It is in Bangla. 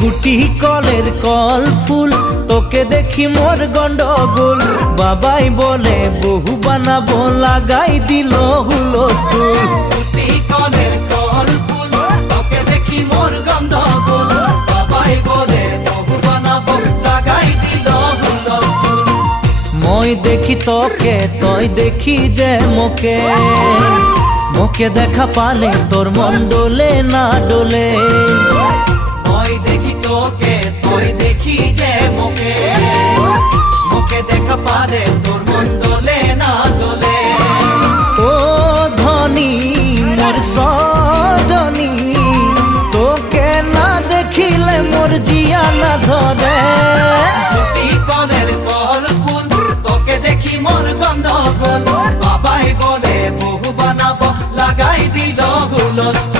গুটি কলের কল ফুল তোকে দেখি মোর গন্ডগোল বাবাই বলে বহু বানাবো লাগাই দিল হুলস্থুল গুটি কলের কল ফুল তোকে দেখি মোর গন্ডগোল বাবাই বলে বহু বানাবো লাগাই দিল হুলস্থুল মই দেখি তোকে তই দেখি যে মোকে মোকে দেখা পালে তোর মন ডোলে না ডোলে মই দেখি তোকে তুই দেখি যে মোকে মোকে দেখা পারে তোর মন দোলে না দোলে ও ধনী মোর সজনী তোকে না দেখিলে মোর জিয়া না ধরে গুটি কলের কল ফুল তোকে দেখি মোর গন্ডগোল বাবাই বলে বহু বানাবো লাগাই দিল হুলস্থুল